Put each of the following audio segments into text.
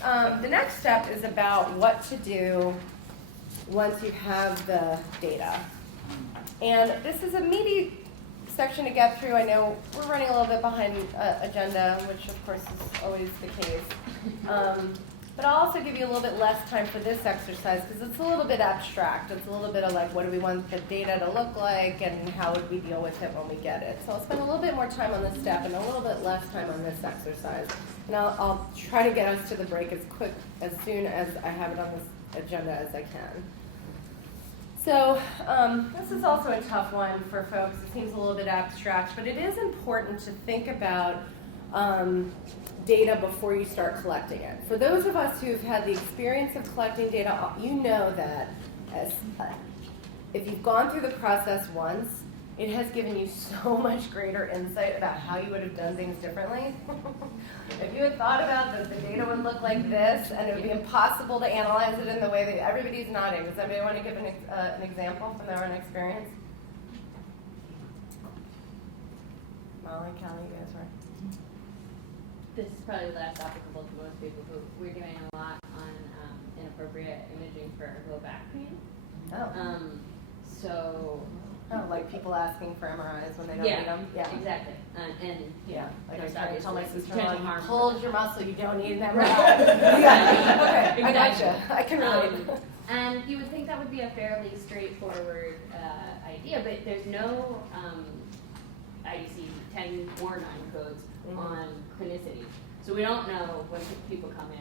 the next step is about what to do once you have the data. And this is a meaty section to get through. I know we're running a little bit behind agenda, which of course is always the case. But I'll also give you a little bit less time for this exercise because it's a little bit abstract. It's a little bit of like, what do we want the data to look like and how would we deal with it when we get it? So I'll spend a little bit more time on this step and a little bit less time on this exercise. And I'll try to get us to the break as soon as I have it on this agenda as I can. So this is also a tough one for folks. It seems a little bit abstract, but it is important to think about data before you start collecting it. For those of us who've had the experience of collecting data, you know that if you've gone through the process once, it has given you so much greater insight about how you would have done things differently. If you had thought about that the data would look like this and it would be impossible to analyze it in the way that everybody's nodding. Does anybody want to give an example from their own experience? Molly, Kelly, you guys were? This is probably less applicable to most people, but we're doing a lot on inappropriate imaging for low back pain. Oh, like people asking for MRIs when they don't need them? Yeah, exactly. Like I was trying to tell my sister-in-law, you pulled pulled your muscle, you don't need an MRI. Okay, exactly. I gotcha. I can relate. And you would think that would be a fairly straightforward idea, but there's no IDC 10 or 9 codes on clinicity. So we don't know when people come in.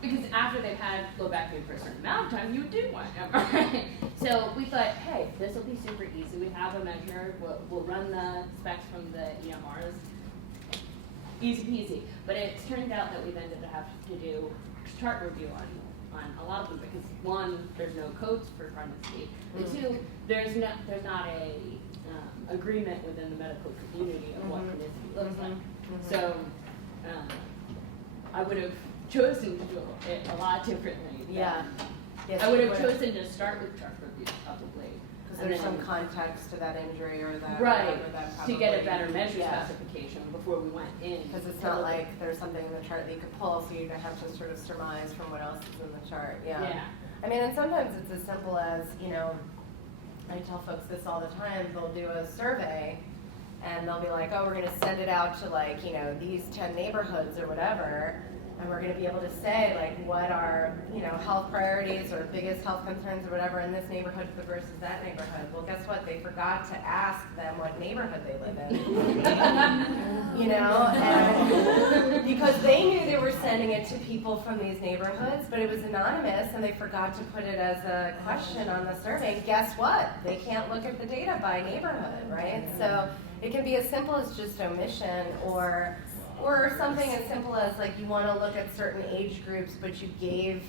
Because after they've had low back pain for a certain amount of time, you do want MRI. So we thought, hey, this will be super easy. We have a measure. We'll run the specs from the EMRs. Easy peasy. But it's turned out that we've ended up having to do chart review on a lot of them because one, there's no codes for chronicity. And two, there's not a agreement within the medical community of what chronicity looks like. So I would have chosen to do it a lot differently. Yes, I would have chosen to start with chart review probably. Because there's some context to that injury or that. Right, that to get a better measure specification before we went in. Because it's not like there's something in the chart that you could pull, so you're going to have to sort of surmise from what else is in the chart. Yeah. I mean, and sometimes it's as simple as, I tell folks this all the time, they'll do a survey and they'll be like, oh, we're going to send it out to these 10 neighborhoods or whatever, and we're going to be able to say what are health priorities or biggest health concerns or whatever in this neighborhood versus that neighborhood. Well, guess what? They forgot to ask them what neighborhood they live in. And because they knew they were sending it to people from these neighborhoods, but it was anonymous, and they forgot to put it as a question on the survey. And guess what? They can't look at the data by neighborhood, right? So it can be as simple as just omission, or something as simple as you want to look at certain age groups, but you gave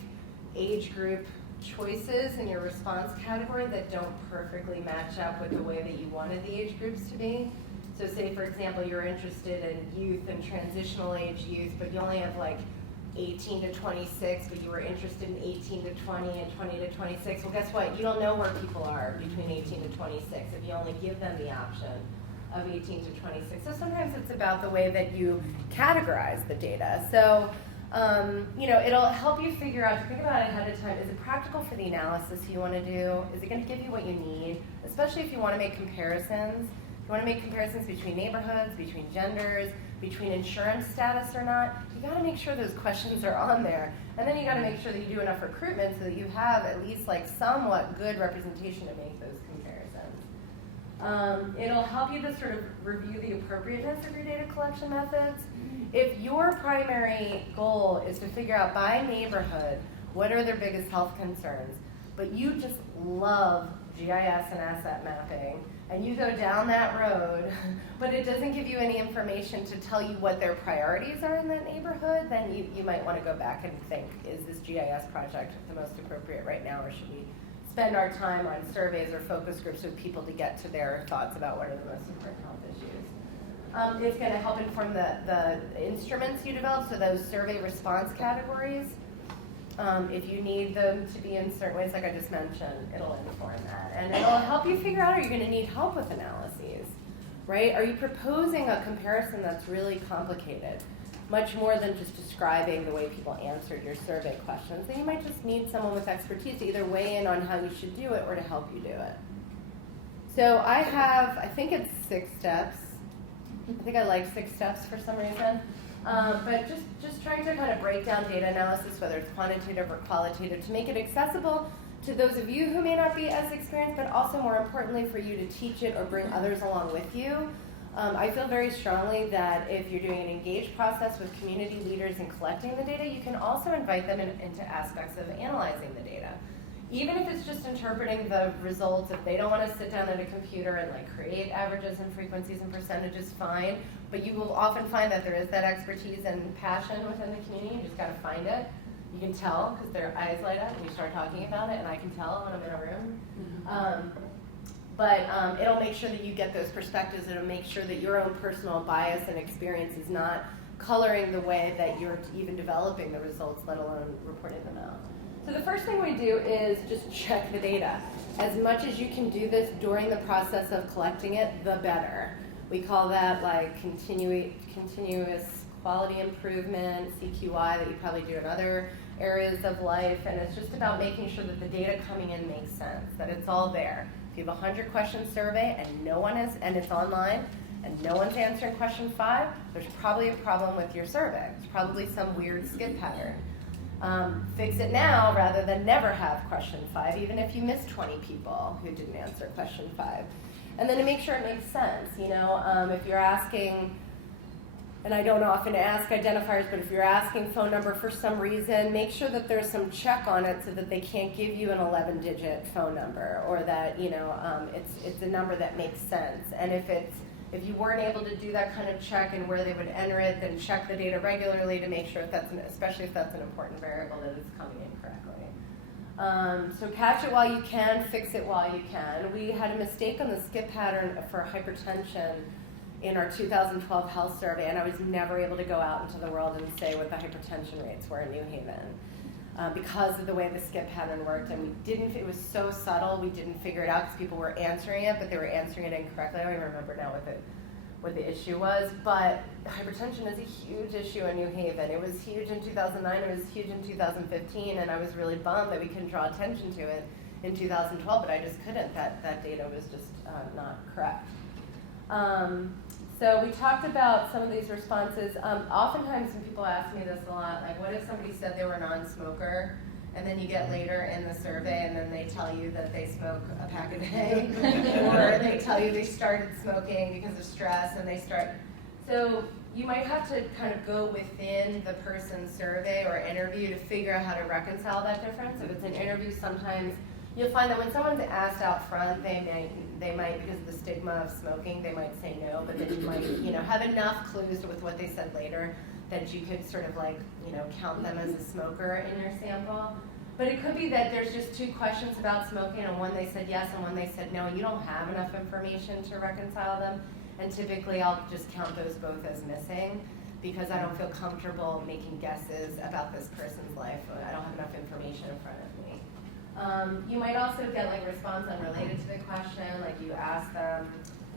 age group choices in your response category that don't perfectly match up with the way that you wanted the age groups to be. So say, for example, you're interested in youth and transitional age youth, but you only have 18 to 26, but you were interested in 18 to 20 and 20 to 26. Well, guess what? You don't know where people are between 18 to 26 if you only give them the option of 18 to 26. So sometimes it's about the way that you categorize the data. So, it'll help you figure out, to think about it ahead of time, is it practical for the analysis you want to do? Is it going to give you what you need? Especially if you want to make comparisons. If you want to make comparisons between neighborhoods, between genders, between insurance status or not, you got to make sure those questions are on there. And then you got to make sure that you do enough recruitment so that you have at least somewhat good representation to make those comparisons. It'll help you to sort of review the appropriateness of your data collection methods. If your primary goal is to figure out by neighborhood what are their biggest health concerns, but you just love GIS and asset mapping, and you go down that road, but it doesn't give you any information to tell you what their priorities are in that neighborhood, then you might want to go back and think, is this GIS project the most appropriate right now, or should we spend our time on surveys or focus groups with people to get to their thoughts about what are the most important health issues. It's going to help inform the instruments you develop, so those survey response categories. If you need them to be in certain ways, like I just mentioned, it'll inform that. And it'll help you figure out, are you going to need help with analyses, right? Are you proposing a comparison that's really complicated? much more than just describing the way people answered your survey questions. And you might just need someone with expertise to either weigh in on how you should do it or to help you do it. So I think it's 6 steps. I think I like 6 steps for some reason. But just trying to kind of break down data analysis, whether it's quantitative or qualitative, to make it accessible to those of you who may not be as experienced, but also more importantly for you to teach it or bring others along with you. I feel very strongly that if you're doing an engaged process with community leaders in collecting the data, you can also invite them into aspects of analyzing the data. Even if it's just interpreting the results, if they don't want to sit down at a computer and like create averages and frequencies and percentages, fine. But you will often find that there is that expertise and passion within the community. You just got to find it. You can tell because their eyes light up when you start talking about it, and I can tell when I'm in a room. But it'll make sure that you get those perspectives. It'll make sure that your own personal bias and experience is not coloring the way that you're even developing the results, let alone reporting them out. So the first thing we do is just check the data. As much as you can do this during the process of collecting it, the better. We call that like continuous quality improvement, CQI, that you probably do in other areas of life. And it's just about making sure that the data coming in makes sense, that it's all there. If you have a 100-question survey and no one is, and it's online, and no one's answering question 5, there's probably a problem with your survey. There's probably some weird skip pattern. Fix it now rather than never have question 5, even if you miss 20 people who didn't answer question 5. And then to make sure it makes sense, if you're asking, and I don't often ask identifiers, but if you're asking phone number for some reason, make sure that there's some check on it so that they can't give you an 11-digit phone number, or that it's a number that makes sense. And if you weren't able to do that kind of check and where they would enter it, then check the data regularly to make sure especially if that's an important variable, that it's coming in correctly. So catch it while you can, fix it while you can. We had a mistake on the skip pattern for hypertension in our 2012 health survey, and I was never able to go out into the world and say what the hypertension rates were in New Haven because of the way the skip pattern worked, and it was so subtle, we didn't figure it out because people were answering it, but they were answering it incorrectly. I don't even remember now what the issue was, but hypertension is a huge issue in New Haven. It was huge in 2009, it was huge in 2015, and I was really bummed that we couldn't draw attention to it in 2012, but I just couldn't. That data was just not correct. So we talked about some of these responses. Oftentimes when people ask me this a lot, like what if somebody said they were a non-smoker, and then you get later in the survey and then they tell you that they smoke a pack a day, or they tell you they started smoking because of stress and they start. So you might have to kind of go within the person's survey or interview to figure out how to reconcile that difference. If it's an interview, sometimes you'll find that when someone's asked out front, they might, because of the stigma of smoking, they might say no, but then you might, have enough clues with what they said later that you could sort of count them as a smoker in your sample. But it could be that there's just 2 questions about smoking, and one they said yes and one they said no, and you don't have enough information to reconcile them. And typically I'll just count those both as missing because I don't feel comfortable making guesses about this person's life. I don't have enough information in front of me. You might also get a response unrelated to the question, like you ask them,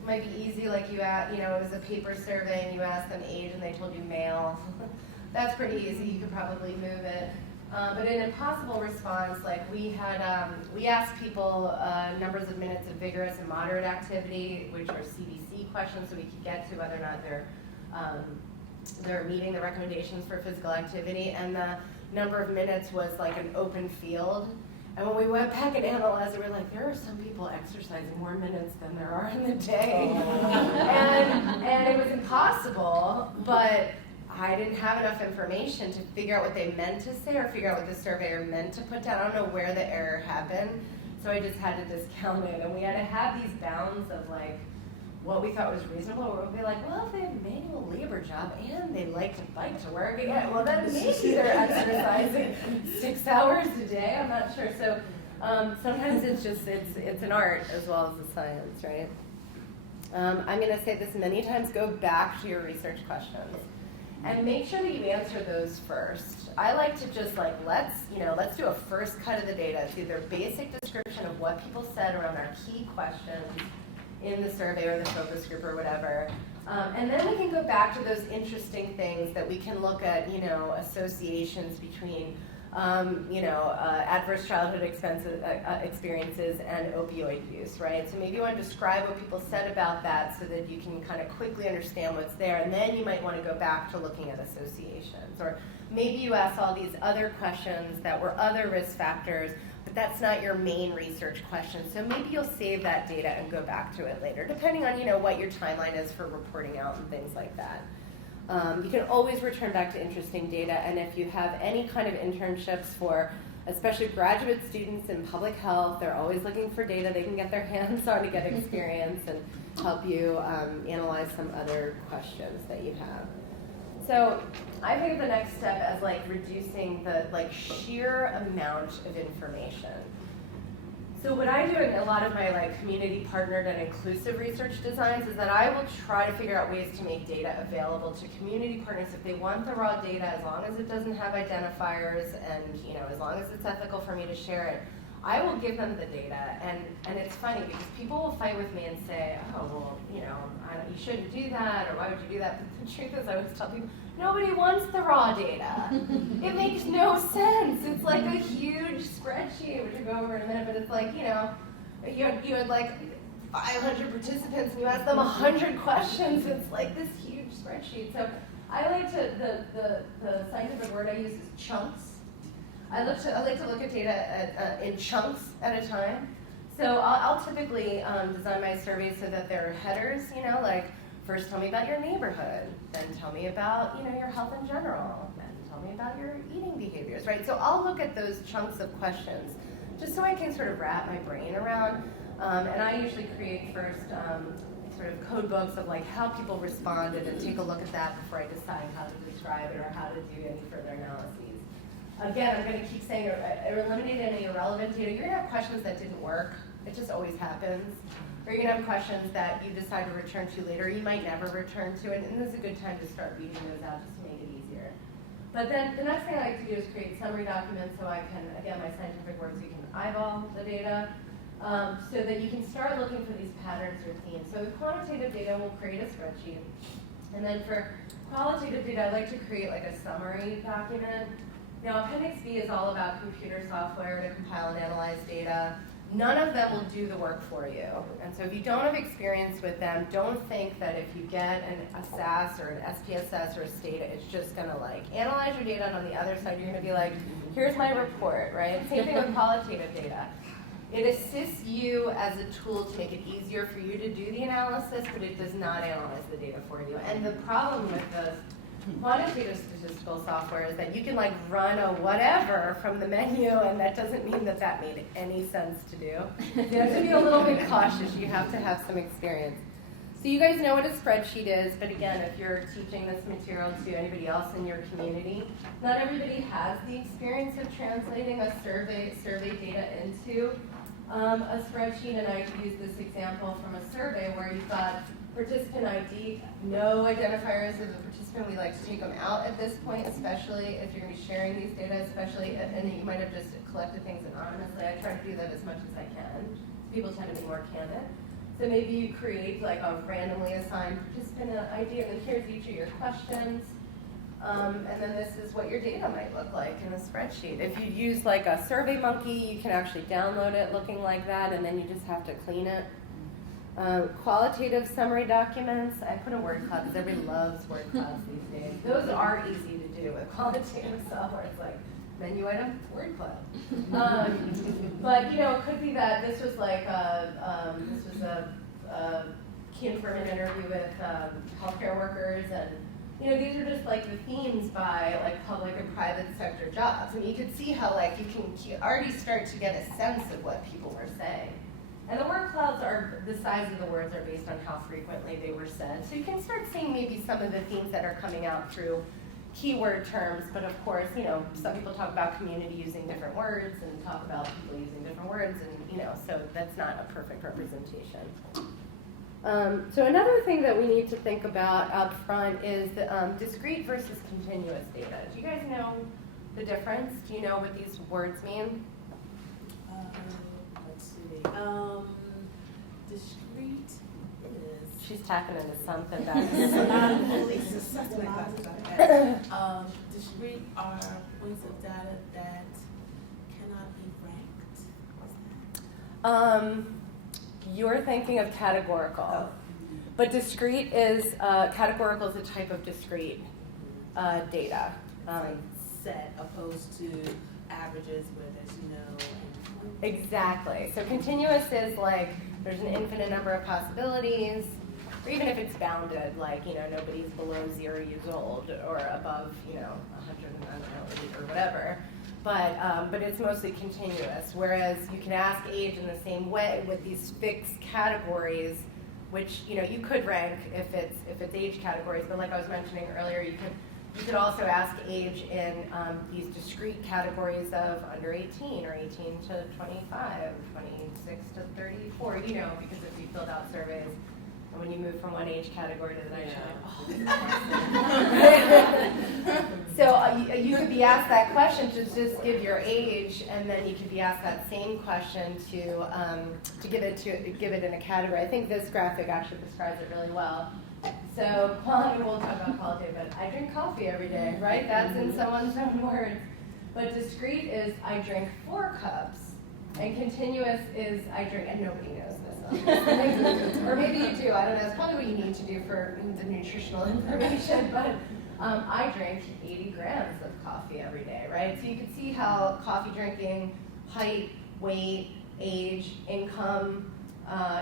it might be easy, like it was a paper survey and you asked them age and they told you male. That's pretty easy, you could probably move it. But an impossible response, like we asked people numbers of minutes of vigorous and moderate activity, which are CBC questions, so we could get to whether or not they're meeting the recommendations for physical activity, and the number of minutes was like an open field. And when we went back and analyzed it, we were like, there are some people exercising more minutes than there are in the day. and it was impossible, but I didn't have enough information to figure out what they meant to say or figure out what the surveyor meant to put down. I don't know where the error happened, so I just had to discount it. And we had to have these bounds of what we thought was reasonable. We'd be like, well, if they have a manual labor job and they like to bike to work, again, well, then maybe they're exercising 6 hours a day. I'm not sure. So sometimes it's an art as well as a science, right? I'm going to say this many times. Go back to your research questions and make sure that you answer those first. I like to just let's do a first cut of the data. It's either basic description of what people said around our key questions in the survey or the focus group or whatever. And then we can go back to those interesting things that we can look at, associations between, adverse childhood experiences and opioid use, right? So maybe you want to describe what people said about that so that you can kind of quickly understand what's there, and then you might want to go back to looking at associations. Or maybe you ask all these other questions that were other risk factors, but that's not your main research question. So maybe you'll save that data and go back to it later, depending on what your timeline is for reporting out and things like that. You can always return back to interesting data, and if you have any kind of internships for especially graduate students in public health, they're always looking for data they can get their hands on to get experience and help you analyze some other questions that you have. So I think of the next step as reducing the sheer amount of information. So what I do in a lot of my community partnered and inclusive research designs is that I will try to figure out ways to make data available to community partners if they want the raw data, as long as it doesn't have identifiers and as long as it's ethical for me to share it. I will give them the data, and it's funny because people will fight with me and say, oh, well, you shouldn't do that, or why would you do that? But the truth is, I always tell people, nobody wants the raw data. It makes no sense. It's like a huge spreadsheet, which we'll go over in a minute, but it's you had 500 participants and you asked them 100 questions. It's like this huge spreadsheet. So I like to, the scientific word I use is chunks. I like to look at data in chunks at a time. So I'll typically design my surveys so that there are headers, first tell me about your neighborhood, then tell me about your health in general, then tell me about your eating behaviors, right? So I'll look at those chunks of questions just so I can sort of wrap my brain around. And I usually create first sort of code books of how people responded and take a look at that before I decide how to describe it or how to do any further analyses. Again, I'm going to keep saying eliminate any irrelevant data. You're going to have questions that didn't work. It just always happens. Or you're going to have questions that you decide to return to later. You might never return to it, and this is a good time to start weeding those out just to make it easier. But then the next thing I like to do is create summary documents so I can, again, my scientific words, you can eyeball the data so that you can start looking for these patterns or themes. So with quantitative data, we'll create a spreadsheet. And then for qualitative data, I like to create a summary document. Now, Appendix B is all about computer software to compile and analyze data. None of them will do the work for you. And so if you don't have experience with them, don't think that if you get a SAS or an SPSS or a STATA, it's just going to analyze your data, and on the other side, you're going to be like, here's my report, right? Same thing with qualitative data. It assists you as a tool to make it easier for you to do the analysis, but it does not analyze the data for you. And the problem with the quantitative statistical software is that you can run a whatever from the menu, and that doesn't mean that made any sense to do. You have to be a little bit cautious. You have to have some experience. So you guys know what a spreadsheet is, but again, if you're teaching this material to anybody else in your community, not everybody has the experience of translating a survey data into a spreadsheet, and I use this example from a survey where you've got participant ID, no identifiers of the participant. We like to take them out at this point, especially if you're going to be sharing these data, especially, and you might have just collected things anonymously. I try to do that as much as I can. People tend to be more candid. So maybe you create a randomly assigned participant ID, and then here's each of your questions. And then this is what your data might look like in a spreadsheet. If you use a SurveyMonkey, you can actually download it looking like that, and then you just have to clean it. Qualitative summary documents. I put a word cloud because everybody loves word clouds these days. Those are easy to do with qualitative software. It's menu item, word cloud. But it could be that this was this was a key informant interview with healthcare workers, and these are just the themes by public and private sector jobs. I mean, you could see how you already start to get a sense of what people were saying. And the word clouds the size of the words are based on how frequently they were said. So you can start seeing maybe some of the themes that are coming out through keyword terms, but of course, some people talk about community using different words and talk about people using different words, and so that's not a perfect representation. So another thing that we need to think about up front is the discrete versus continuous data. Do you guys know the difference? Do you know what these words mean? Let's see. Discrete is She's tapping into something back It's a there. non-police assessment question. Discrete are points of data that cannot be ranked. What's that? You're thinking of categorical, but discrete is, categorical is a type of discrete data. Like set opposed to averages where there's no. Exactly. So continuous is like there's an infinite number of possibilities, or even if it's bounded, like, you know, nobody's below 0 years old or above, you know, 100, I don't know, or whatever. But it's mostly continuous. Whereas you can ask age in the same way with these fixed categories, which, you know, you could rank if it's age categories. But like I was mentioning earlier, you could also ask age in these discrete categories of under 18 or 18 to 25, 26 to 34, you know, because if you filled out surveys, and when you move from one age category to the next, you're like, oh. So you could be asked that question to just give your age, and then you could be asked that same question to give it in a category. I think this graphic actually describes it really well. So quality, we'll talk about quality, but I drink coffee every day, right? That's in someone's own words. But discrete is I drink 4 cups, and continuous is I drink, and nobody knows this, or maybe you do, I don't know, it's probably what you need to do for the nutritional information, but I drink 80 grams of coffee every day, right? So you can see how coffee drinking, height, weight, age, income,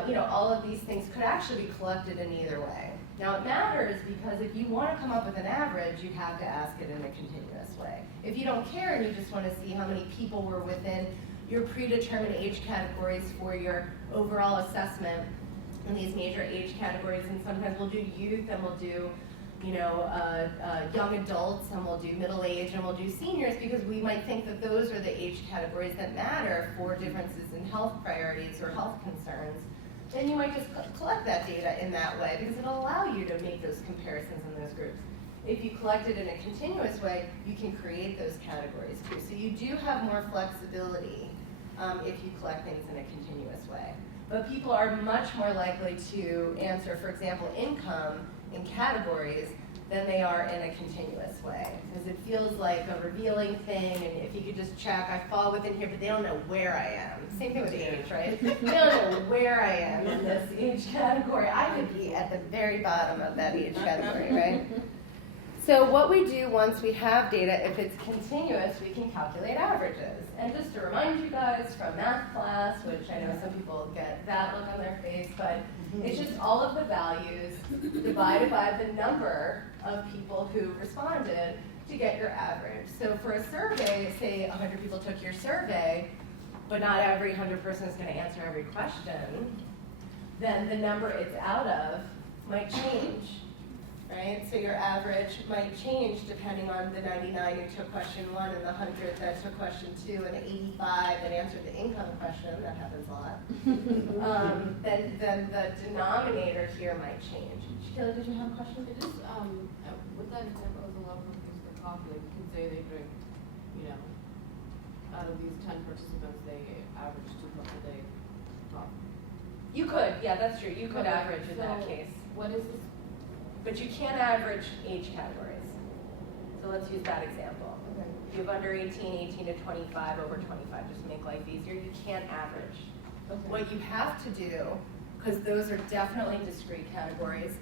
you know, all of these things could actually be collected in either way. Now it matters because if you want to come up with an average, you have to ask it in a continuous way. If you don't care and you just want to see how many people were within your predetermined age categories for your overall assessment in these major age categories, and sometimes we'll do youth and we'll do, you know, young adults, and we'll do middle age, and we'll do seniors, because we might think that those are the age categories that matter for differences in health priorities or health concerns. Then you might just collect that data in that way, because it'll allow you to make those comparisons in those groups. If you collect it in a continuous way, you can create those categories too. So you do have more flexibility if you collect things in a continuous way. But people are much more likely to answer, for example, income in categories than they are in a continuous way, because it feels like a revealing thing, and if you could just check, I fall within here, but they don't know where I am. Same thing with age, right? They don't know where I am in this age category. I could be at the very bottom of that age category, right? So what we do once we have data, if it's continuous, we can calculate averages. And just to remind you guys from math class, which I know some people get that look on their face, but it's just all of the values divided by the number of people who responded to get your average. So for a survey, say 100 people took your survey, but not every 100 person is going to answer every question, then the number it's out of might change. Right? So your average might change depending on the 99 who took question 1 and the 100 that took question 2 and the 85 that answered the income question. That happens a lot. Then the denominator here might change. Sheila, did you have a question? It is, with that example, there's a lot of companies for coffee. Like you can say they drink, you know, out of these 10 participants, they average 2 cups a day of coffee. You could, yeah, that's true. You could average in that case. What is this? But you can't average age categories. So let's use that example. Okay. If you have under 18, 18 to 25, over 25, just to make life easier, you can't average. Okay. What you have to do, because those are definitely discrete categories,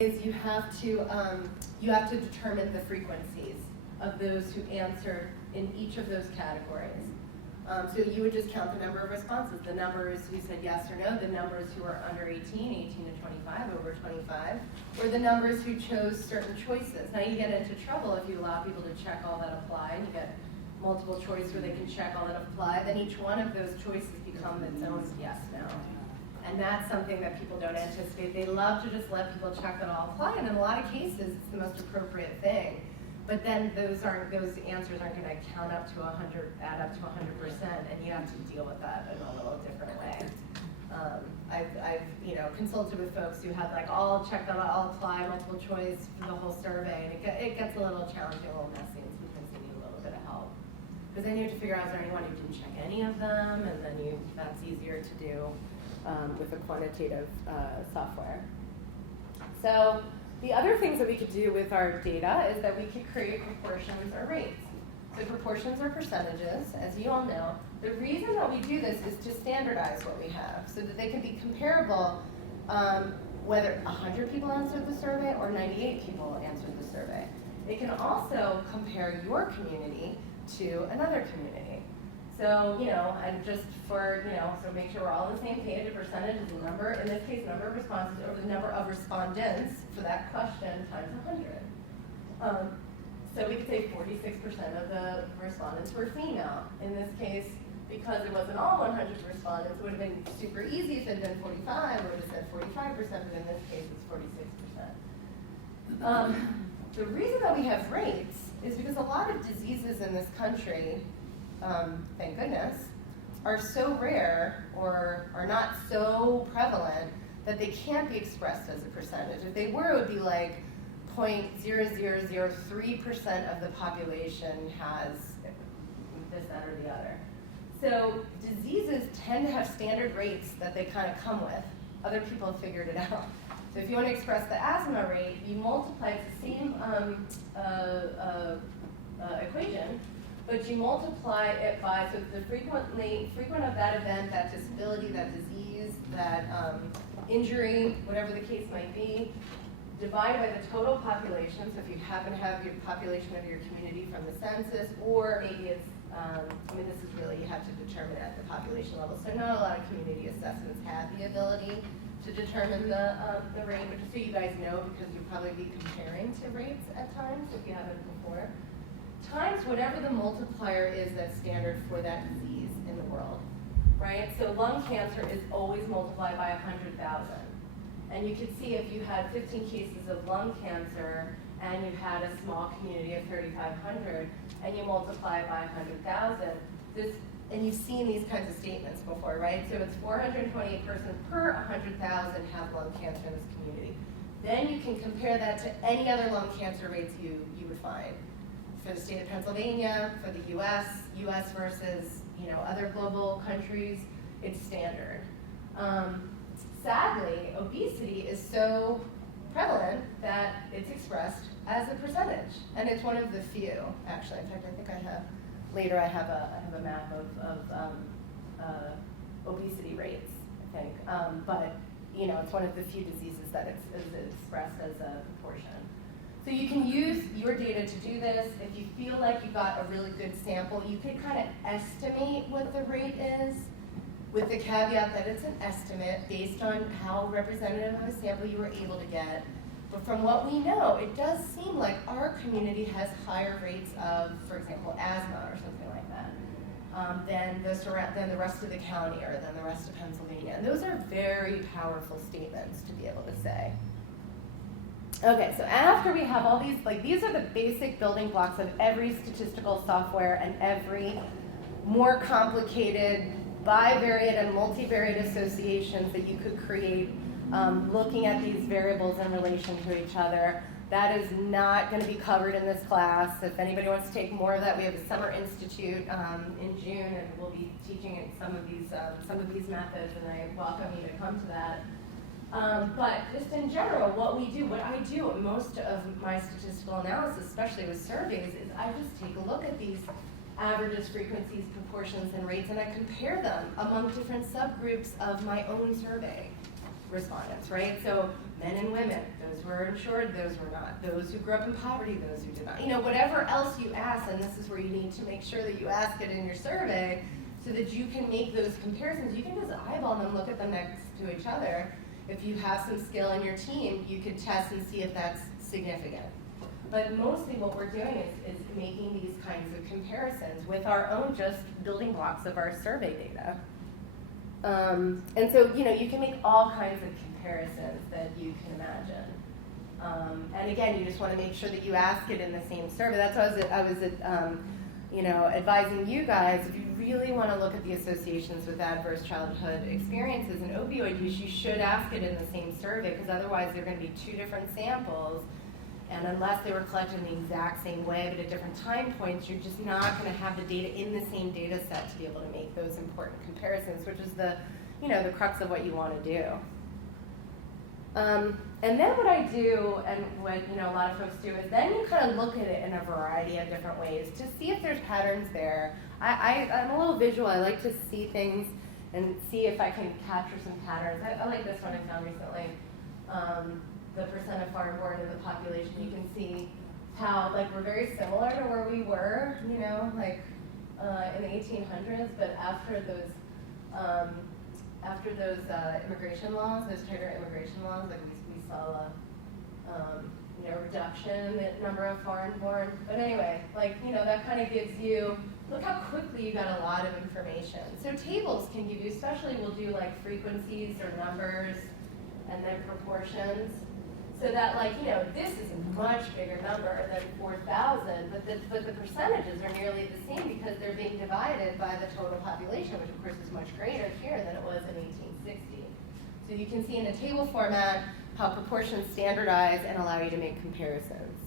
is you have to determine the frequencies of those who answered in each of those categories. So you would just count the number of responses, the numbers who said yes or no, the numbers who are under 18, 18 to 25, over 25, or the numbers who chose certain choices. Now you get into trouble if you allow people to check all that apply, and you get multiple choice where they can check all that apply, then each one of those choices become its own yes, no. And that's something that people don't anticipate. They love to just let people check that all apply, and in a lot of cases, it's the most appropriate thing. But then those answers aren't going to count up to 100, add up to 100%, and you have to deal with that in a little different way. I've consulted with folks who had like all checked out, all apply, multiple choice for the whole survey, and it gets a little challenging, a little messy, and sometimes you need a little bit of help. Because then you have to figure out, is there anyone who didn't check any of them, and then that's easier to do with the quantitative software. So the other things that we could do with our data is that we could create proportions or rates. So proportions are percentages, as you all know. The reason that we do this is to standardize what we have so that they can be comparable whether 100 people answered the survey or 98 people answered the survey. It can also compare your community to another community. So, and just for, so make sure we're all on the same page, a percentage is the number, in this case, number of responses over the number of respondents for that question times 100. So we could say 46% of the respondents were female. In this case, because it wasn't all 100 respondents, it would have been super easy if it had been 45, or it would have said 45%, but in this case, it's 46%. The reason that we have rates is because a lot of diseases in this country, thank goodness, are so rare or are not so prevalent that they can't be expressed as a percentage. If they were, it would be like 0.0003% of the population has this, that, or the other. So diseases tend to have standard rates that they kind of come with. Other people have figured it out. So if you want to express the asthma rate, you multiply, it's the same equation, but you multiply it by, so the frequent of that event, that disability, that disease, that injury, whatever the case might be, divided by the total population. So if you happen to have your population of your community from the census, or maybe it's, this is really, you have to determine at the population level. So not a lot of community assessments have the ability to determine the rate, but just so you guys know, because you'll probably be comparing to rates at times if you haven't before, times whatever the multiplier is that's standard for that disease in the world, right? So lung cancer is always multiplied by 100,000. And you can see if you had 15 cases of lung cancer and you had a small community of 3,500 and you multiply it by 100,000, and you've seen these kinds of statements before, right? So it's 428 persons per 100,000 have lung cancer in this community. Then you can compare that to any other lung cancer rates you would find. For the state of Pennsylvania, for the US versus other global countries, it's standard. Sadly, obesity is so prevalent that it's expressed as a percentage, and it's one of the few, actually. In fact, I think I have a map of obesity rates, I think. But it's one of the few diseases that is expressed as a proportion. So you can use your data to do this. If you feel like you got a really good sample, you can kind of estimate what the rate is, with the caveat that it's an estimate based on how representative of a sample you were able to get. But from what we know, it does seem like our community has higher rates of, for example, asthma or something like that, than the rest of the county or than the rest of Pennsylvania. And those are very powerful statements to be able to say. Okay, so after we have all these, these are the basic building blocks of every statistical software and every more complicated bivariate and multivariate associations that you could create looking at these variables in relation to each other. That is not going to be covered in this class. If anybody wants to take more of that, we have a summer institute in June, and we'll be teaching some of these methods, and I welcome you to come to that. But just in general, what I do at most of my statistical analysis, especially with surveys, is I just take a look at these averages, frequencies, proportions, and rates, and I compare them among different subgroups of my own survey respondents, right? So men and women, those who are insured, those who are not, those who grew up in poverty, those who did not. Whatever else you ask, and this is where you need to make sure that you ask it in your survey so that you can make those comparisons. You can just eyeball them, look at them next to each other. If you have some skill in your team, you could test and see if that's significant. But mostly what we're doing is making these kinds of comparisons with our own just building blocks of our survey data. And so, you can make all kinds of comparisons that you can imagine. And again, you just want to make sure that you ask it in the same survey. That's why I was advising you guys, if you really want to look at the associations with adverse childhood experiences and opioid use, you should ask it in the same survey, because otherwise they're going to be two different samples. And unless they were collected in the exact same way but at different time points, you're just not going to have the data in the same data set to be able to make those important comparisons, which is the crux of what you want to do. And then what I do, and what a lot of folks do, is then you kind of look at it in a variety of different ways to see if there's patterns there. I'm a little visual. I like to see things and see if I can capture some patterns. I like this one I found recently. The percent of foreign-born in the population. You can see how we're very similar to where we were, in the 1800s, but after those immigration laws, those tighter immigration laws, we saw a reduction in the number of foreign-born. But anyway, that kind of gives you, look how quickly you got a lot of information. So tables can give you, especially we'll do frequencies or numbers and then proportions. So that this is a much bigger number than 4,000, but the percentages are nearly the same because they're being divided by the total population, which of course is much greater here than it was in 1860. So you can see in a table format how proportions standardize and allow you to make comparisons.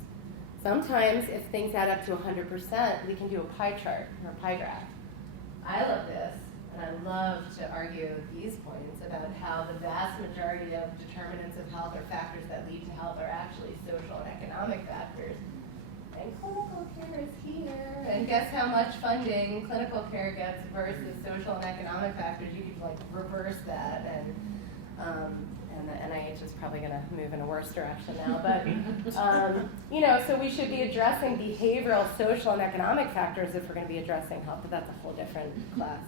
Sometimes if things add up to 100%, we can do a pie chart or a pie graph. I love this. And I love to argue these points about how the vast majority of determinants of health or factors that lead to health are actually social and economic factors. And clinical care is here. And guess how much funding clinical care gets versus social and economic factors? You could reverse that. And the NIH is probably going to move in a worse direction now. But, so we should be addressing behavioral, social, and economic factors if we're going to be addressing health, but that's a whole different class.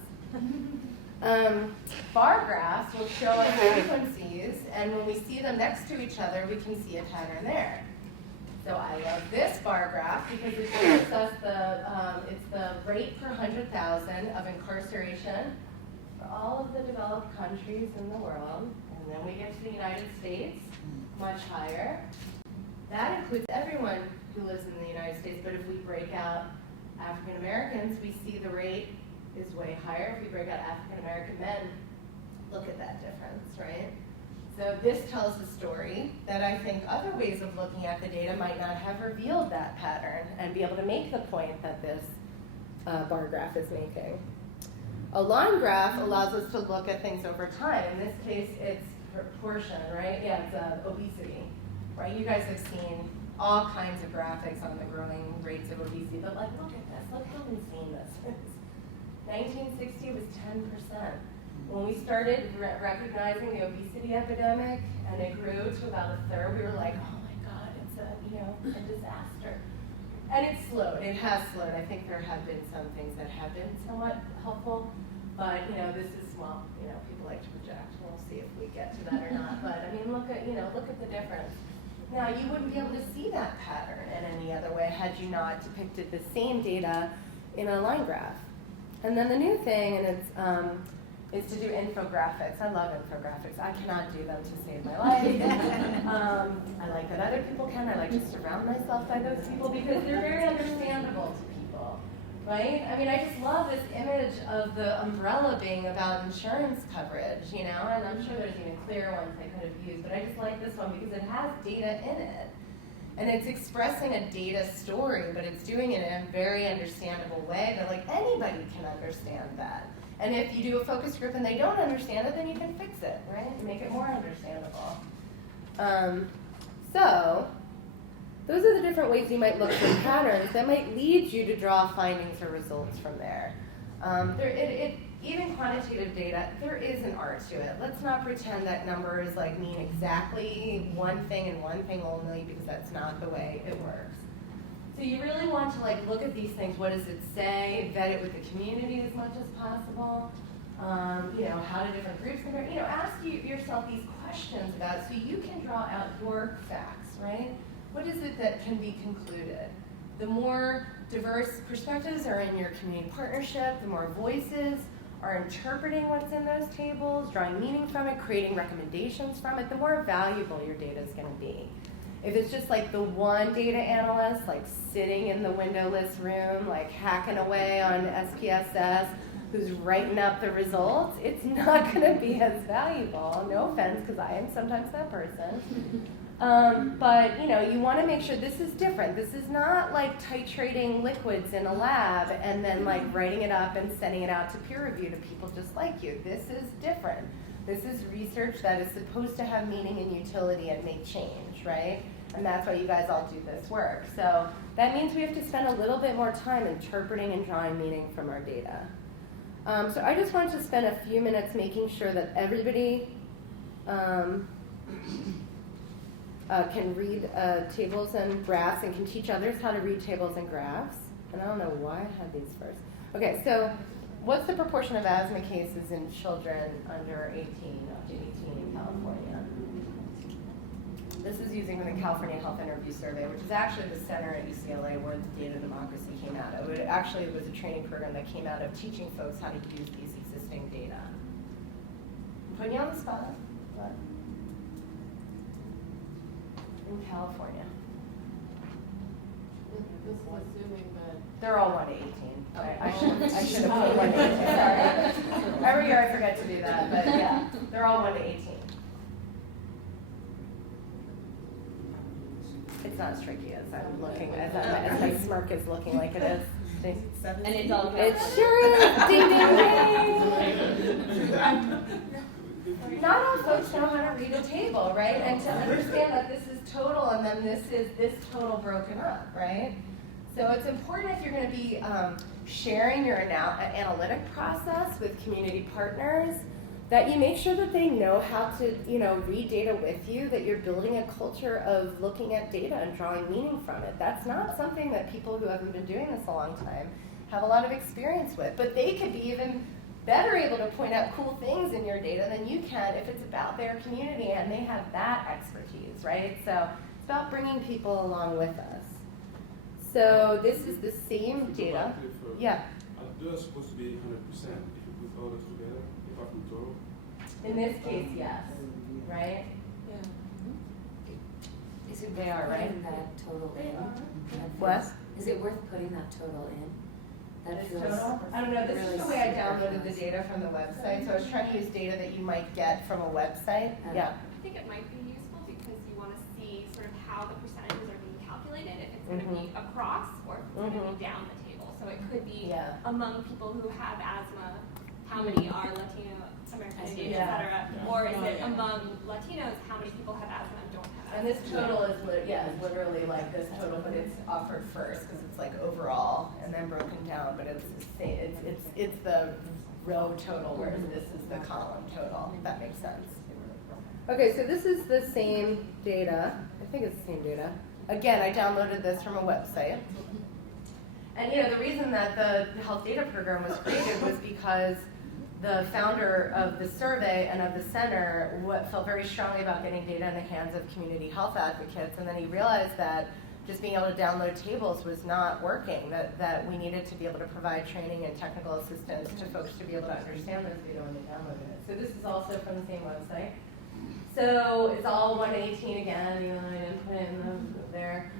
Bar graphs will show us frequencies, and when we see them next to each other, we can see a pattern there. So I love this bar graph because it shows us it's the rate per 100,000 of incarceration for all of the developed countries in the world, and then we get to the United States, much higher. That includes everyone who lives in the United States, but if we break out African Americans, we see the rate is way higher. If we break out African American men, look at that difference, right? So this tells a story that I think other ways of looking at the data might not have revealed that pattern and be able to make the point that this bar graph is making. A line graph allows us to look at things over time. In this case, it's proportion, right? Yeah, it's obesity, right? You guys have seen all kinds of graphics on the growing rates of obesity, but look at this. Look how insane this is. 1960 was 10%. When we started recognizing the obesity epidemic and it grew to about a third, we were like, oh my God, it's a disaster. And it slowed. It has slowed. I think there have been some things that have been somewhat helpful, but this is, people like to project. We'll see if we get to that or not. But look at the difference. Now, you wouldn't be able to see that pattern in any other way had you not depicted the same data in a line graph. And then the new thing, is to do infographics. I love infographics. I cannot do them to save my life. I like that other people can. I like to surround myself by those people because they're very understandable to people, right? I just love this image of the umbrella being about insurance coverage, and I'm sure there's even clearer ones I could have used, but I just like this one because it has data in it. And it's expressing a data story, but it's doing it in a very understandable way that anybody can understand that. And if you do a focus group and they don't understand it, then you can fix it, right? And make it more understandable. So those are the different ways you might look for patterns that might lead you to draw findings or results from there. Even quantitative data, there is an art to it. Let's not pretend that numbers mean exactly one thing and one thing only, because that's not the way it works. So you really want to look at these things. What does it say? Vet it with the community as much as possible. How do different groups compare? Ask yourself these questions about it so you can draw out your facts, right? What is it that can be concluded? The more diverse perspectives are in your community partnership, the more voices are interpreting what's in those tables, drawing meaning from it, creating recommendations from it, the more valuable your data is going to be. If it's just the one data analyst sitting in the windowless room, hacking away on SPSS, who's writing up the results, it's not going to be as valuable. No offense, because I am sometimes that person. But you want to make sure this is different. This is not titrating liquids in a lab and then writing it up and sending it out to peer review to people just like you. This is different. This is research that is supposed to have meaning and utility and make change, right? And that's why you guys all do this work. So that means we have to spend a little bit more time interpreting and drawing meaning from our data. So I just wanted to spend a few minutes making sure that everybody can read tables and graphs and can teach others how to read tables and graphs. And I don't know why I had these first. Okay, so what's the proportion of asthma cases in children under 18, up to 18 in California? This is using the California Health Interview Survey, which is actually the center at UCLA where the data democracy came out of. It was a training program that came out of teaching folks how to use these existing data. I'm putting you on the spot. What? In California. This is assuming that. They're all 1 to 18. I should have put 1 to 18, sorry. Every year I forget to do that, but yeah, they're all 1 to 18. It's not as tricky as I'm looking, as my smirk is looking like it is. And it's all. It sure is. Ding, ding, ding. Not all folks know how to read a table, right? And to understand that this is total and then this is this total broken up, right? So it's important if you're going to be sharing your analytic process with community partners that you make sure that they know how to, read data with you, that you're building a culture of looking at data and drawing meaning from it. That's not something that people who haven't been doing this a long time have a lot of experience with, but they could be even better able to point out cool things in your data than you can if it's about their community and they have that expertise, right? So it's about bringing people along with us. So this is the same data. Yeah. They are supposed to be 100% if you put all those together, apart from total. In this case, yes. Right? Yeah. Is it They are, right? putting that total in? What? Is it worth putting that total in? That This feels total? I don't know, this really is the way I super downloaded the fast. data from the website, so I was trying to use data that you might get from a website. Yeah. I think it might be useful because you want to see sort of how the percentages are being calculated, if it's going to be across or if it's going to be down the table. So it could be Yeah. among people who have asthma, how many are Latino American Indian, Yeah. et cetera, or is it among Latinos, how many people have asthma and don't have And asthma? this total is, literally like this total, but it's offered first because it's like overall and then broken down, but it's the same, it's the row total, whereas this is the column total, if that makes sense. Okay, so this is the same data. I think it's the same data. Again, I downloaded this from a website. And the reason that the health data program was created was because the founder of the survey and of the center felt very strongly about getting data in the hands of community health advocates, and then he realized that just being able to download tables was not working, that we needed to be able to provide training and technical assistance to folks to be able to understand those data when they downloaded it. So this is also from the same website. So it's all 1 to 18 again, even though I didn't put it in there.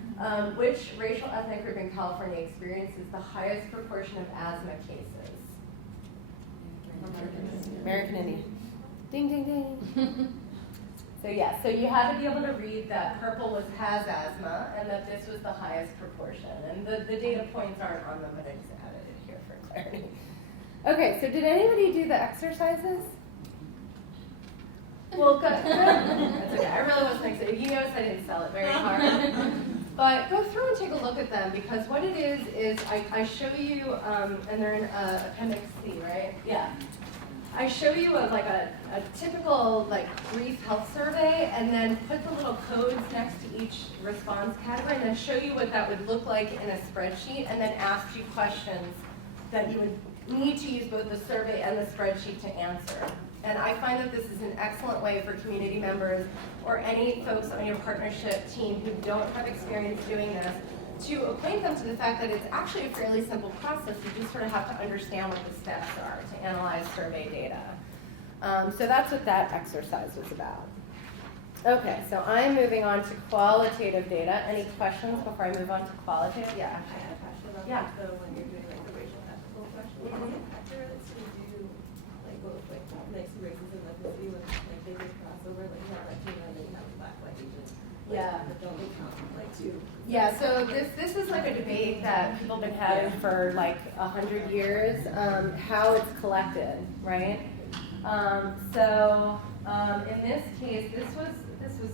Which racial ethnic group in California experiences the highest proportion of asthma cases? American Indian. Ding, ding, ding. So yeah, so you had to be able to read that purple has asthma and that this was the highest proportion. And the data points aren't on them, but I just added it here for clarity. Okay, so did anybody do the exercises? Well, good. That's okay. I really wasn't excited. You notice I didn't sell it very hard. But go through and take a look at them because what it is I show you, and they're in Appendix C, right? Yeah. I show you a typical brief health survey and then put the little codes next to each response category and then show you what that would look like in a spreadsheet and then ask you questions that you would need to use both the survey and the spreadsheet to answer. And I find that this is an excellent way for community members or any folks on your partnership team who don't have experience doing this to acquaint them to the fact that it's actually a fairly simple process. You just sort of have to understand what the steps are to analyze survey data. So that's what that exercise was about. Okay, so I'm moving on to qualitative data. Any questions before I move on to qualitative? Yeah. I had a question on Yeah. that, though, when you're doing the racial ethical question. Is it accurate to do both mixed races and ethnicity when they did crossover, you have Latino and then you have Black, White, Asian? Yeah. But don't they count two? Yeah, so this is a debate that people have been having for 100 years, how it's collected, right? In this case, this was,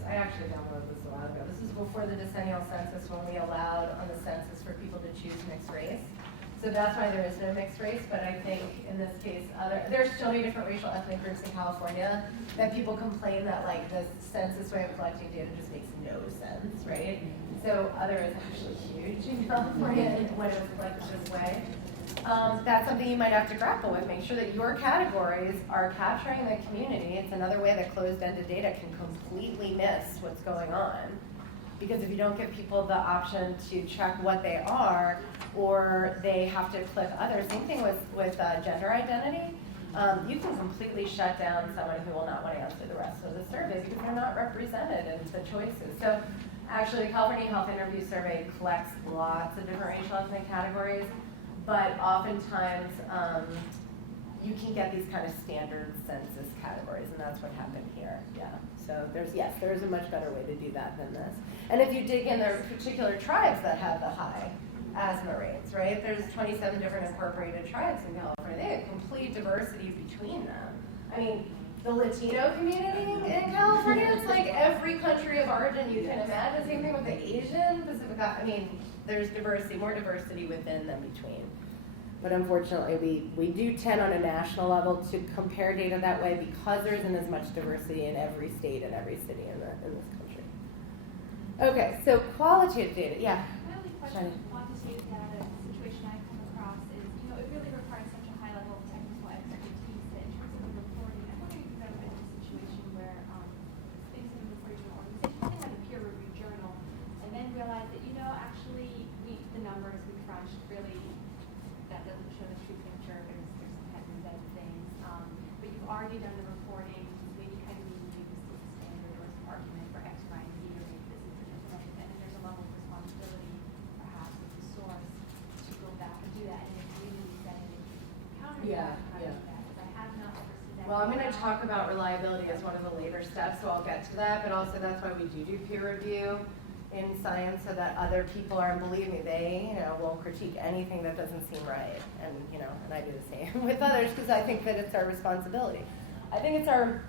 I actually downloaded this a while ago. This was before the decennial census when we allowed on the census for people to choose mixed race. So that's why there is no mixed race, but I think in this case, there's so many different racial ethnic groups in California that people complain that like the census way of collecting data just makes no sense, right? So other is actually huge in California when it was collected this way. That's something you might have to grapple with. Make sure that your categories are capturing the community. It's another way that closed-ended data can completely miss what's going on. Because if you don't give people the option to check what they are, or they have to click others, same thing with gender identity, you can completely shut down someone who will not want to answer the rest of the survey because they're not represented in the choices. So actually, the California Health Interview Survey collects lots of different racial ethnic categories, but oftentimes you can get these kind of standard census categories, and that's what happened here. Yeah. So there is a much better way to do that than this. And if you dig in, there are particular tribes that have the high asthma rates, right? There's 27 different incorporated tribes in California. They have complete diversity between them. I mean, the Latino community in California, it's like every country of origin you can imagine. Same thing with the Asian, Pacific, I mean, there's diversity, more diversity within than between. But unfortunately, we do tend on a national level to compare data that way because there isn't as much diversity in every state and every city in this country. Okay, so qualitative data, yeah. My only question with quantitative data situation I've come across is, it really requires such a high level of technical expertise that in terms of the reporting, I'm wondering if you've ever been in a situation where things in the reporting organization may have a peer reviewed journal and then realize that, actually the numbers we crunched really, that doesn't show the true picture, there's some kind of embedded things, but you've already done the reporting, maybe kind of being used as a standard or as an argument for X, Y, and Z, or maybe this is information, and then there's a level of responsibility, perhaps, with the source to go back and do that in a community setting. How do you Yeah, do yeah. that? Because I have not ever seen that. Well, I'm going to talk about reliability as one of the later steps, so I'll get to that, but also that's why we do peer review in science so that other people are, and believe me, they won't critique anything that doesn't seem right. And and I do the same with others because I think that it's our responsibility. I think it's our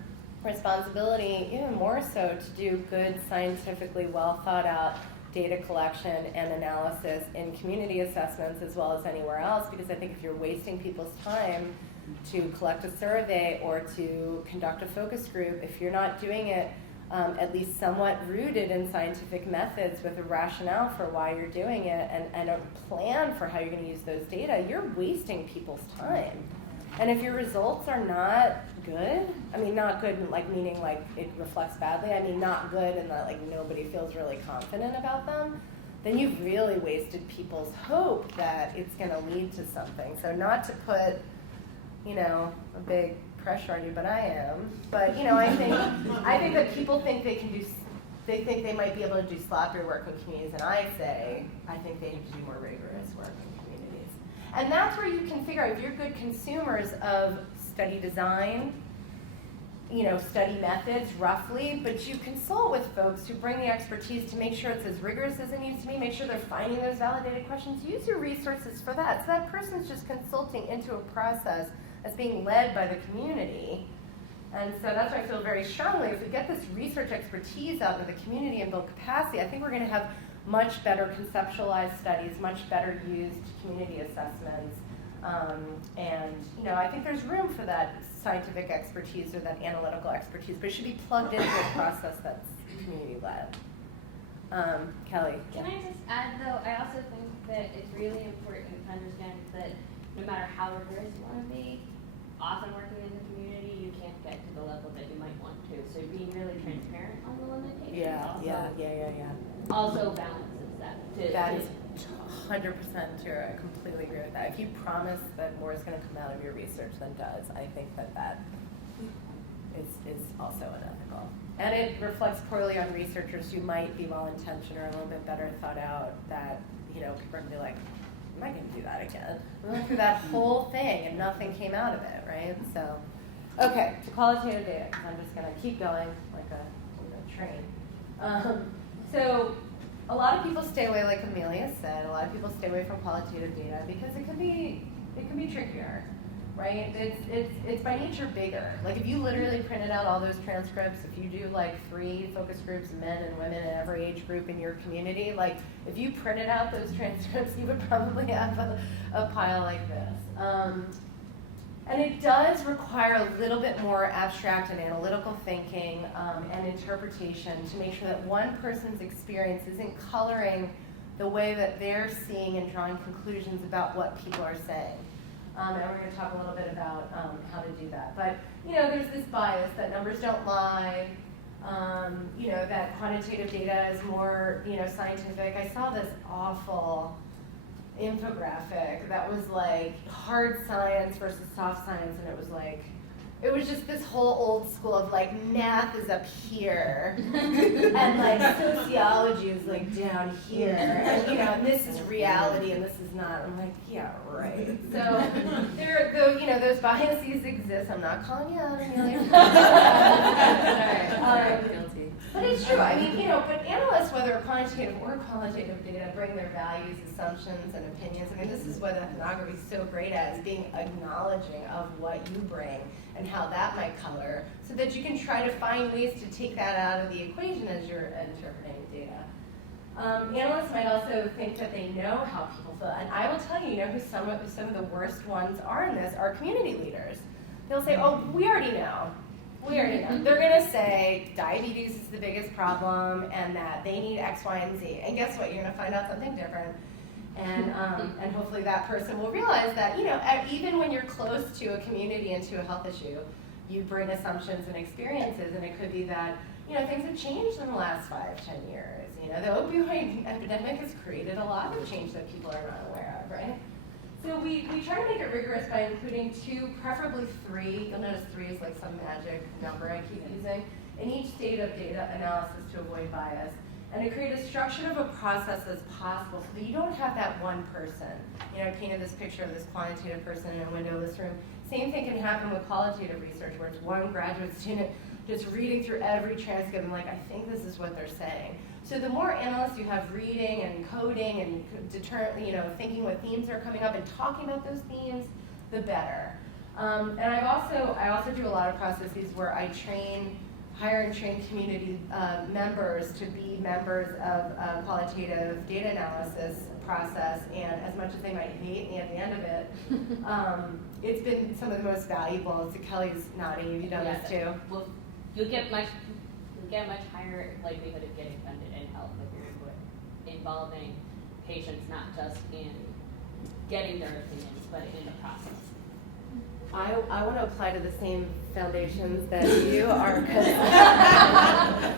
responsibility even more so to do good, scientifically well thought out data collection and analysis in community assessments as well as anywhere else, because I think if you're wasting people's time to collect a survey or to conduct a focus group, if you're not doing it at least somewhat rooted in scientific methods with a rationale for why you're doing it and a plan for how you're going to use those data, you're wasting people's time. And if your results are not good, I mean not good like meaning like it reflects badly, I mean not good and that like nobody feels really confident about them, then you've really wasted people's hope that it's going to lead to something. So not to put, a big pressure on you, but I am. But I think that people think they think they might be able to do sloppier work in communities, and I say I think they need to do more rigorous work in communities. And that's where you can figure out if you're good consumers of study design, study methods roughly, but you consult with folks who bring the expertise to make sure it's as rigorous as it needs to be, make sure they're finding those validated questions, use your resources for that. So that person's just consulting into a process that's being led by the community. And so that's why I feel very strongly, if we get this research expertise out in the community and build capacity, I think we're going to have much better conceptualized studies, much better used community assessments. And I think there's room for that scientific expertise or that analytical expertise, but it should be plugged into a process that's community-led. Kelly? Can I just add, though, I also think that it's really important to understand that no matter how rigorous you want to be, often working in the community, you can't get to the level that you might want to. So being really transparent on the limitations also balances that. That is 100% true. I completely agree with that. If you promise that more is going to come out of your research than does, I think that is also unethical. And it reflects poorly on researchers who might be well-intentioned or a little bit better thought out that, people are going to be like, am I going to do that again? We went through that whole thing and nothing came out of it, right? So, okay, to qualitative data, because I'm just going to keep going like a train. So a lot of people stay away, like Amelia said, a lot of people stay away from qualitative data because it can be trickier. right? It's by nature bigger. Like if you literally printed out all those transcripts, if you do like 3 focus groups, men and women in every age group in your community, like if you printed out those transcripts, you would probably have a pile like this. And it does require a little bit more abstract and analytical thinking and interpretation to make sure that one person's experience isn't coloring the way that they're seeing and drawing conclusions about what people are saying. And we're going to talk a little bit about how to do that. But, there's this bias that numbers don't lie, that quantitative data is more, scientific. I saw this awful infographic that was like hard science versus soft science, and it was just this whole old school of like math is up here and like sociology is like down here, and and this is reality and this is not. I'm like, yeah, right. So those biases exist. I'm not calling you out, Amelia. Guilty. But it's true. I mean, but analysts, whether quantitative or qualitative data, bring their values, assumptions, and opinions. I mean, this is what ethnography is so great at, is being acknowledging of what you bring and how that might color, so that you can try to find ways to take that out of the equation as you're interpreting data. Analysts might also think that they know how people feel, and I will tell you, who some of the worst ones are in this are community leaders. They'll say, oh, we already know. We already know. They're going to say diabetes is the biggest problem and that they need X, Y, and Z. And guess what? You're going to find out something different. And hopefully that person will realize that, even when you're close to a community and to a health issue, you bring assumptions and experiences. And it could be that, things have changed in the last 5-10 years. The opioid epidemic has created a lot of change that people are not aware of, right? So we try to make it rigorous by including 2, preferably 3. You'll notice 3 is like some magic number I keep using in each state of data analysis to avoid bias, and to create as structured of a process as possible so that you don't have that one person. I painted this picture of this quantitative person in a windowless room. Same thing can happen with qualitative research, where it's one graduate student just reading through every transcript and like, I think this is what they're saying. So the more analysts you have reading and coding and thinking what themes are coming up and talking about those themes, the better. And I also do a lot of processes where I hire and train community members to be members of a qualitative data analysis process, and as much as they might hate me at the end of it, it's been some of the most valuable. So Kelly's nodding. Have you done this too? Well, you'll get much higher likelihood of getting funded in health if you're involving patients not just in getting their opinions, but in the process. I want to apply to the same foundations that you are.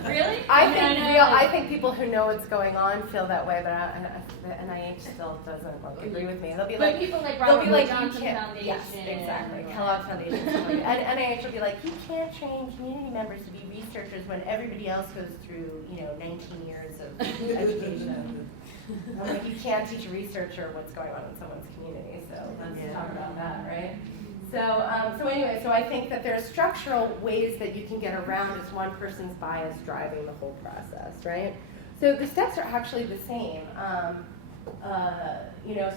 Really? I think people who know what's going on feel that way, but the NIH still doesn't agree with me. They'll be like, people like they'll be Robert like, Johnson you can't. Foundation. Yes, exactly. or- Kellogg Foundation. And NIH will be like, you can't train community members to be researchers when everybody else goes through, 19 years of education. I'm like, you can't teach a researcher what's going on in someone's community. So let's talk about that, right? So I think that there are structural ways that you can get around this one person's bias driving the whole process, right? So the steps are actually the same.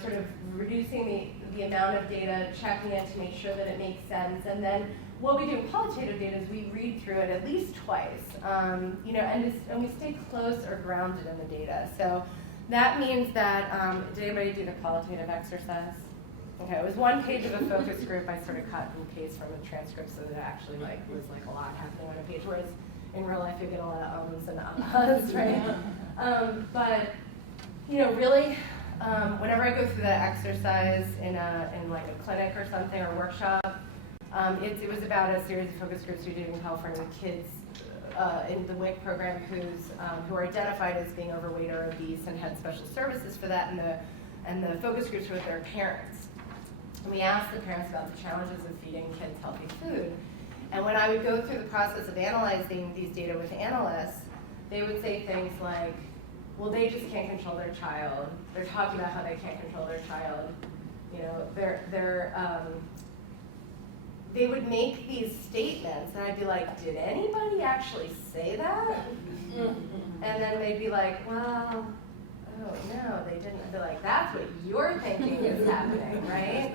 Sort of reducing the amount of data, checking it to make sure that it makes sense, and then what we do in qualitative data is we read through it at least twice, and we stay close or grounded in the data. So that means that, did anybody do the qualitative exercise? Okay, it was one page of a focus group. I sort of cut and paste from a transcript so that it actually was a lot happening on a page, whereas in real life you get a lot of ums and ahs, right? But really, whenever I go through that exercise in like a clinic or something or workshop, it was about a series of focus groups we did in California with kids in the WIC program who are identified as being overweight or obese and had special services for that, and the focus groups were with their parents. And we asked the parents about the challenges of feeding kids healthy food. And when I would go through the process of analyzing these data with analysts, they would say things like, well, they just can't control their child. They're talking about how they can't control their child. They would make these statements, and I'd be like, did anybody actually say that? And then they'd be like, well, oh, no, they didn't. They're like, that's what you're thinking is happening, right?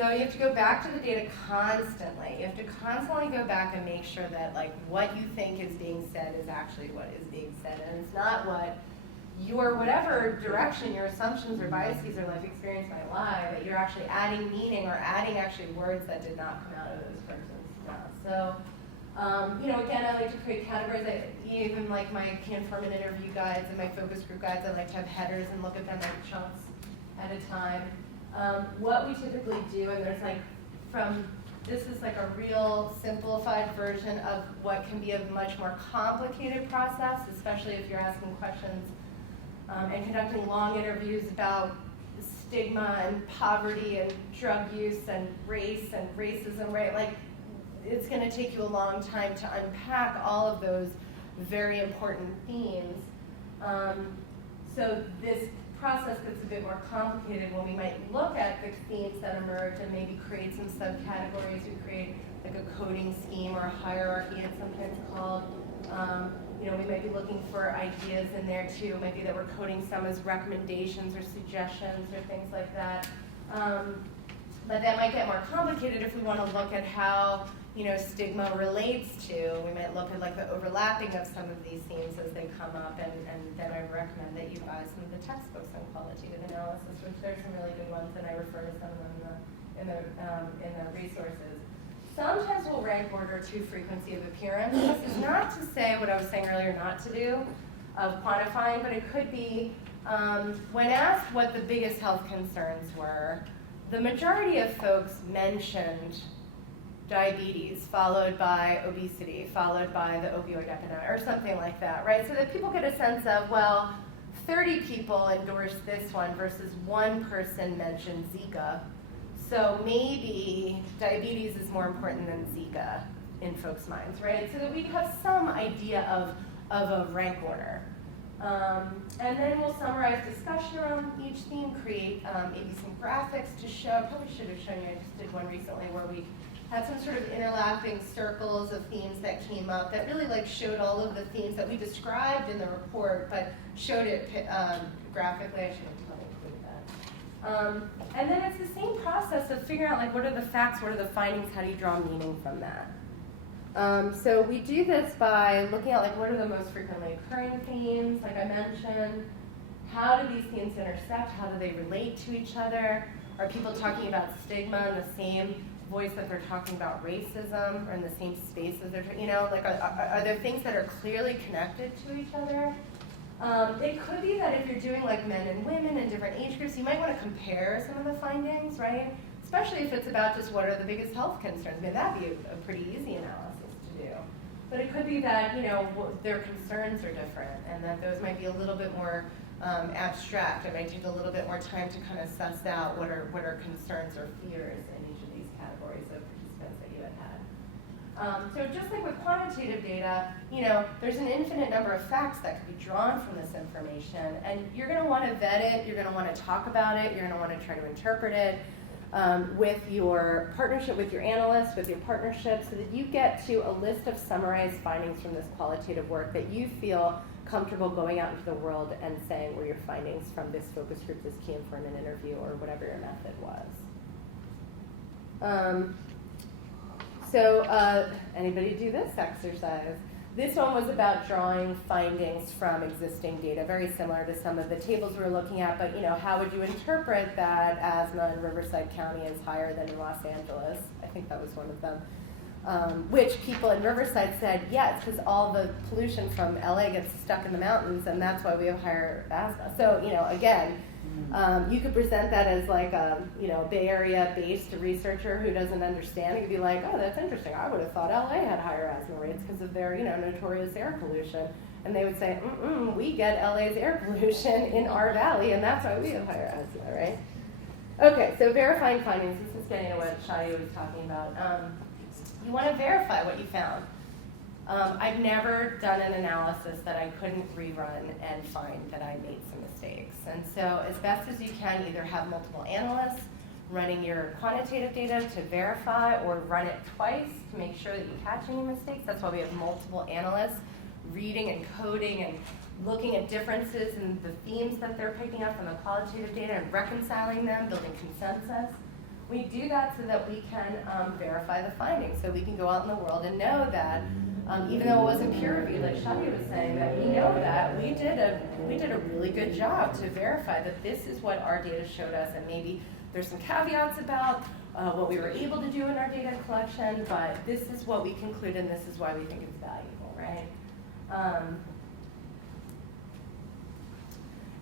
So you have to go back to the data constantly. You have to constantly go back and make sure that like what you think is being said is actually what is being said, and it's not what your whatever direction your assumptions or biases or life experience might lie, that you're actually adding meaning or adding actually words that did not come out of those person's mouth. So, again, I like to create categories. Even like my Can-Forman interview guides and my focus group guides, I like to have headers and look at them like chunks at a time. What we typically do, and there's this is like a real simplified version of what can be a much more complicated process, especially if you're asking questions and conducting long interviews about stigma and poverty and drug use and race and racism, right? Like, it's going to take you a long time to unpack all of those very important themes. So this process gets a bit more complicated when we might look at the themes that emerge and maybe create some subcategories. We create like a coding scheme or a hierarchy, it's sometimes called. We might be looking for ideas in there too. Maybe that we're coding some as recommendations or suggestions or things like that. But that might get more complicated if we want to look at how stigma relates to. We might look at like the overlapping of some of these themes as they come up, and then I recommend that you buy some of the textbooks on qualitative analysis, which there's some really good ones, and I refer to some of them in the resources. Sometimes we'll rank order to frequency of appearance. This is not to say what I was saying earlier not to do, of quantifying, but it could be when asked what the biggest health concerns were, the majority of folks mentioned diabetes, followed by obesity, followed by the opioid epidemic, or something like that, right? So that people get a sense of, well, 30 people endorsed this one versus one person mentioned Zika. So maybe diabetes is more important than Zika in folks' minds, right? So that we have some idea of a rank order. And then we'll summarize discussion around each theme, create maybe some graphics to show. Probably should have shown you, I just did one recently where we had some sort of interlapping circles of themes that came up that really like showed all of the themes that we described in the report, but showed it graphically. I should have probably included that. And then it's the same process of figuring out like what are the facts, what are the findings, how do you draw meaning from that? So we do this by looking at like what are the most frequently occurring themes, like I mentioned. How do these themes intersect? How do they relate to each other? Are people talking about stigma in the same voice that they're talking about racism, or in the same spaces they're, are there things that are clearly connected to each other? It could be that if you're doing like men and women in different age groups, you might want to compare some of the findings, right? Especially if it's about just what are the biggest health concerns. I mean, that'd be a pretty easy analysis to do. But it could be that, their concerns are different, and that those might be a little bit more abstract. It might take a little bit more time to kind of suss out what are concerns or fears in each of these categories of participants that you had had. So just like with quantitative data, there's an infinite number of facts that could be drawn from this information, and you're going to want to vet it, you're going to want to talk about it, you're going to want to try to interpret it with your partnership, with your analysts, with your partnership, so that you get to a list of summarized findings from this qualitative work that you feel comfortable going out into the world and saying were your findings from this focus group, this Can-Forman interview, or whatever your method was. Anybody do this exercise? This one was about drawing findings from existing data, very similar to some of the tables we were looking at, but how would you interpret that asthma in Riverside County is higher than in Los Angeles? I think that was one of them. Which people in Riverside said, yeah, it's because all the pollution from LA gets stuck in the mountains, and that's why we have higher asthma. So, again, you could present that as like a, Bay Area-based researcher who doesn't understand. You'd be like, oh, that's interesting. I would have thought LA had higher asthma rates because of their, notorious air pollution. And they would say, we get LA's air pollution in our valley, and that's why we have higher asthma, right? Okay, so verifying findings. This is getting to what Shadi was talking about. You want to verify what you found. I've never done an analysis that I couldn't rerun and find that I made some mistakes. And so as best as you can, either have multiple analysts running your quantitative data to verify, or run it twice to make sure that you catch any mistakes. That's why we have multiple analysts reading and coding and looking at differences in the themes that they're picking up from the qualitative data and reconciling them, building consensus. We do that so that we can verify the findings, so we can go out in the world and know that even though it wasn't peer reviewed, like Shadi was saying, that we know that we did a really good job to verify that this is what our data showed us, and maybe there's some caveats about what we were able to do in our data collection, but this is what we conclude, and this is why we think it's valuable, right?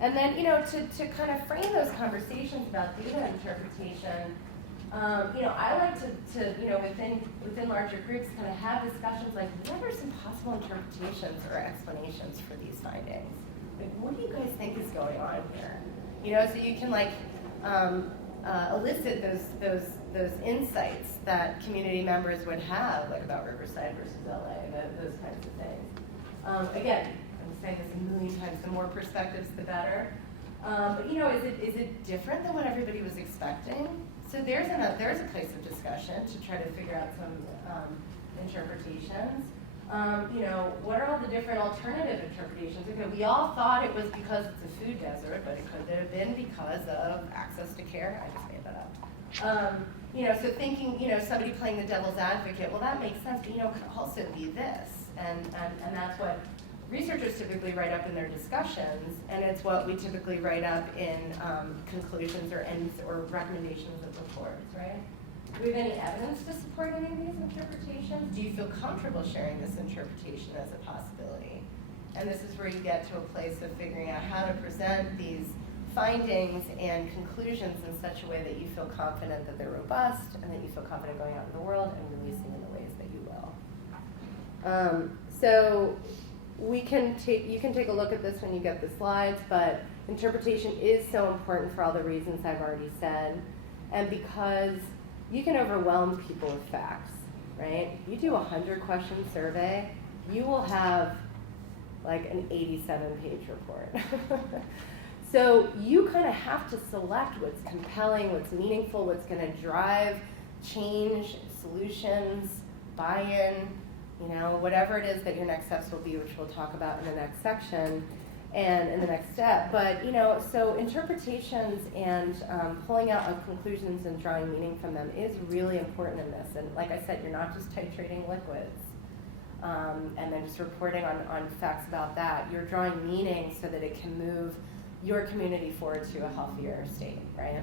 And then, to kind of frame those conversations about data interpretation, I like to within larger groups, kind of have discussions like, what are some possible interpretations or explanations for these findings? Like, what do you guys think is going on here? So you can elicit those insights that community members would have, like about Riverside versus LA, those kinds of things. Again, I'm saying this a million times, the more perspectives, the better. But is it different than what everybody was expecting? So there's a place of discussion to try to figure out some interpretations. What are all the different alternative interpretations? Okay, we all thought it was because it's a food desert, but it could have been because of access to care. I just made that up. So thinking, somebody playing the devil's advocate, well, that makes sense, but it could also be this. And that's what researchers typically write up in their discussions, and it's what we typically write up in conclusions or ends or recommendations of reports, right? Do we have any evidence to support any of these interpretations? Do you feel comfortable sharing this interpretation as a possibility? And this is where you get to a place of figuring out how to present these findings and conclusions in such a way that you feel confident that they're robust and that you feel confident going out in the world and releasing in the ways that you will. So you can take a look at this when you get the slides, but interpretation is so important for all the reasons I've already said, and because you can overwhelm people with facts, right? You do a 100-question survey, you will have like an 87-page report. So you kind of have to select what's compelling, what's meaningful, what's going to drive change, solutions, buy-in, whatever it is that your next steps will be, which we'll talk about in the next section and in the next step. But, so interpretations and pulling out of conclusions and drawing meaning from them is really important in this. And like I said, you're not just titrating liquids and then just reporting on facts about that. You're drawing meaning so that it can move your community forward to a healthier state, right?